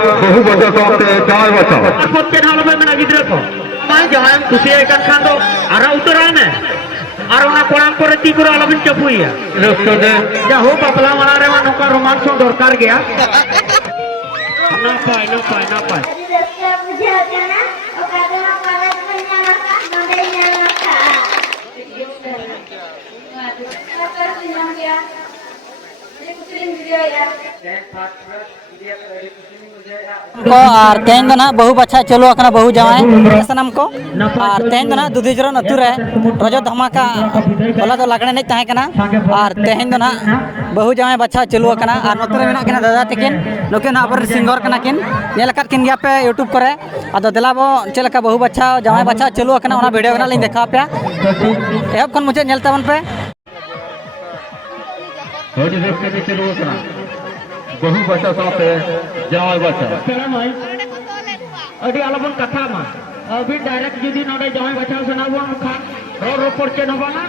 बहु बचा साथे जाय बचा आपत्ति हाल में मेरा गिद्रे को मैं जहां खुशी एकान खान दो आरा उतर आए ना और उन्हें कोड़ाम पर ती करो अलबिन चपुइया जा हो पपला वाला रे मान उनका रोमांस हो दरकार गया ना पाए को और तेन दो ना बहु बच्चा चलो अकना बहु जावाए सनम को और तेन दो ना दुधीजरो नतु रे रजो धमाका होला तो लगने नहीं ताहे कना और तेन दो ना बहु जावाए बच्चा चलो अकना और नतरे मेना कना दादा तकिन नुकिन आबर सिंगर कना किन नेलकत किन गया पे यूट्यूब करे अदो दिलाबो चेलका बहु बच्चा जावाए बच्चा चलो अकना ओना वीडियो कना लिंग देखा पे एहब खन मुझे नेल तबन पे होडी रस्ते में चलो कना बहु बचा साथे जाय बचा अभी अलबन कथा मा अभी डायरेक्ट जुदी नोडे जाय बचा सनाबो खान रोड रोड पर चेन होबा ना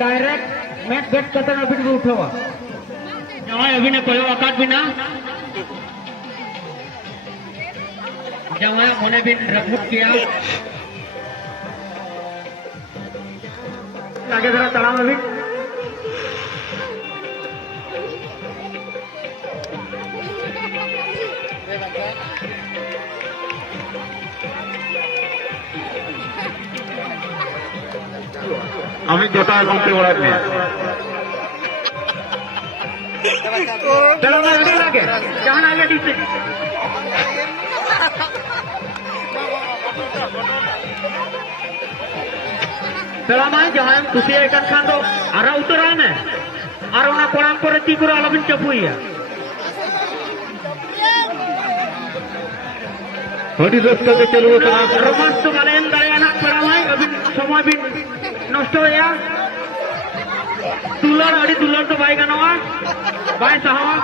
डायरेक्ट मैच बेट कतन अभी भी उठवा जाय अभी ने कोयो आकाश बिना जाय होने भी रखुट किया आगे जरा तड़ाम अभी আমি জোটা করতে ওড়াই নে चलो मैं रेडी लगे जहां आगे डीसे चला मैं जहां खुशी एकान खान दो आरा उतर आए ना और उन्हें कोड़ाम पर ती करो अलबिन चपुइया होडी रस्ते में चलो कना रोमांस तो वाले एम दाया ना पड़ा मैं अभी समय भी नष्ट हो गया दुलर तो भाई गनवा भाई साहब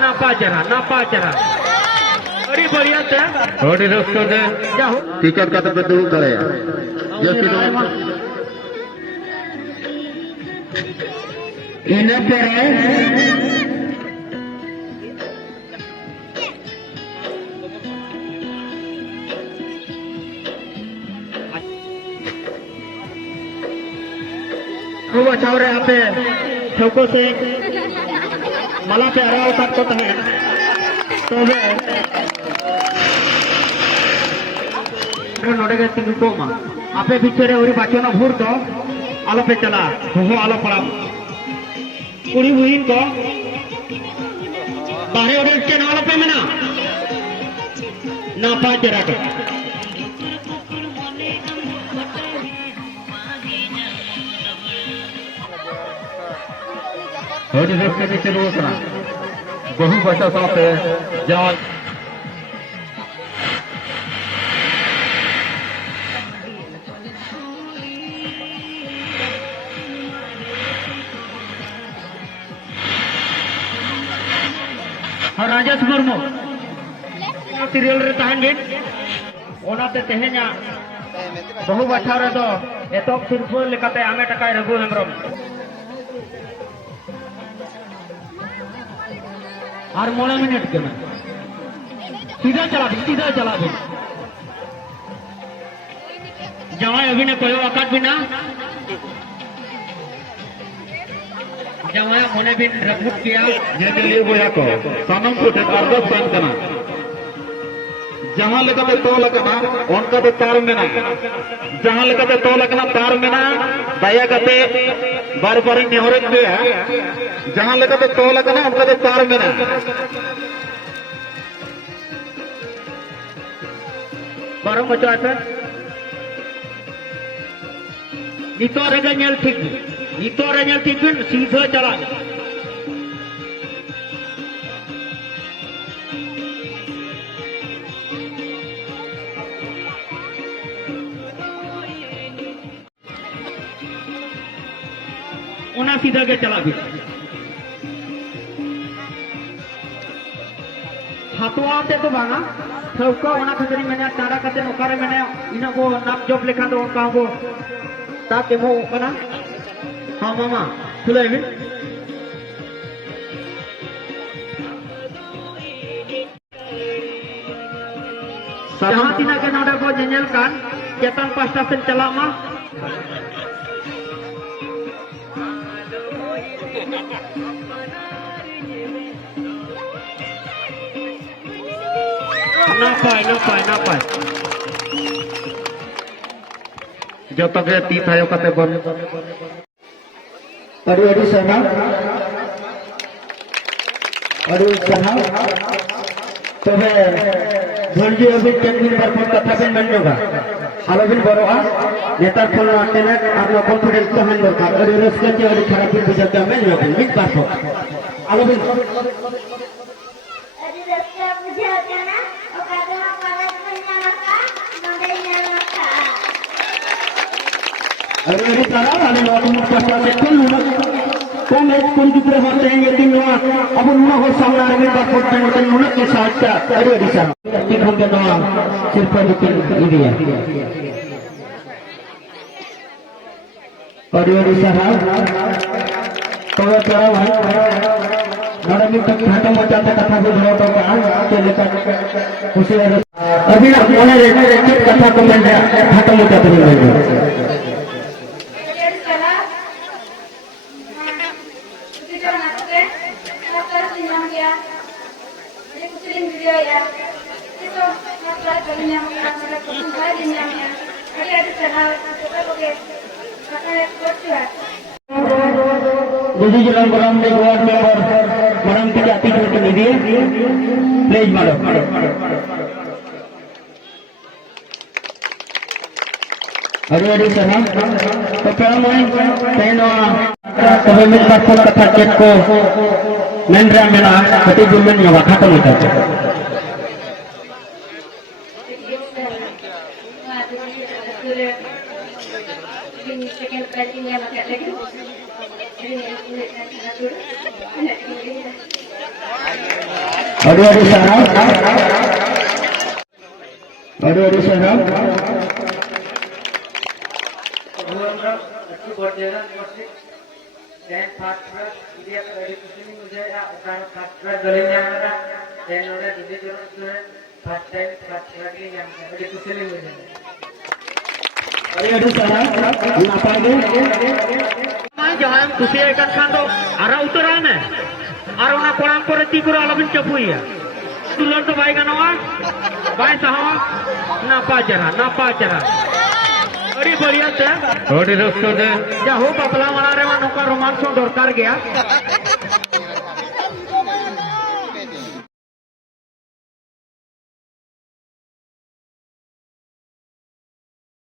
ना पाचरा अरे बढ़िया से होडी रस्ते में जाओ टिकट का तो दूर करे जैसे इन्हें पर है खूब अच्छा हो रहा है पे चौको से मला पे हरा उतार को है तो वे नोड़े के तीन को मा आपे पीछे रे उरी बाचो ना भूर तो आलो पे चला हो आलो पड़ा कुड़ी हुई को बाहर उड़े के नालो पे में ना पा जरा के होडी रस्ते में चलो कना बहु बचा साथे जाय और राजेश मुर्मू सीरियल रे तहन गिन ओनाते तेहे냐 बहु बछा रे दो एतक सिरपुर लेकाते आमे टकाय रघु हेमब्रम और 9 मिनट के में सीधा चला दे जवाई अभी ने कोयो आकाश बिना जवाई होने भी रखुट किया ये लिए बोया को सनम को अरदस सान कना जहां लेका पे तो लगना उनका पे तार में ना जहां लेका पे तो लगना तार में ना दया करते बार नेहरे पे जहां लेका पे तो लगना उनका पे तार में ना बारह बचा है नितो रेगा नेल ठीक सीधा चला उना सीधा के चला भी हाथुआते तो बांगा सबका उना खतरी मैंने तारा कते नोकारे मैंने इना को नाप जॉब लिखा तो उनका वो ताके वो कना हाँ मामा खुले भी जहाँ तीना के नोडे को जेल कान चेतन पास्टा से चला मा ना पाए जो तबे ती थायो कते बन अड़ी सना अड़ी सना तबे धैर्य अभी टेक्निक पर फोन कथा बेन बनोगा आलो बिन बरोआ नेतार फोन आते ना आपनो कॉन्फिडेंस तो हन दरकार अड़ी रस्के के अड़ी खराब भी बुझाता मैं जो मिक बात हो आलो बिन अरे रस्ता मुझे होता ना और कादमा पालक बनना मका मंडई ना मका अरे तारा वाले लोग मुझ पर से कुल कौन है कौन कितने होते हैं ये दिन नवा अब उन्होंने हो सामने आने पर फोट में होते हैं उन्होंने के साथ क्या अरे सर ठीक हम के नवा सिर्फ लेकिन इंडिया अरे सर तो तेरा भाई नड़ा में तक घाटा मचा था कथा को धरो तो कहां के लेकर उसे अभी उन्होंने रेट कथा को मिल गया घाटा मचा तो नहीं मिल Jadi jalan beram di guard member beram tidak api seperti ini dia please madam ada sana pepala main teno tapi minta pun kata cek ko mendra mena tapi bumen nyawa kata kita ada sana जहाँ खुशी खान तो आरा उतरा ने और उना कोड़ाम पर ती को अलबिन चपुइया दुलन तो बाई गनवा बाई सहा नापा जरा अड़ी बढ़िया से थोड़ी दोस्तों ने जा हो पपला वाला रे वा नोका रोमांस दरकार गया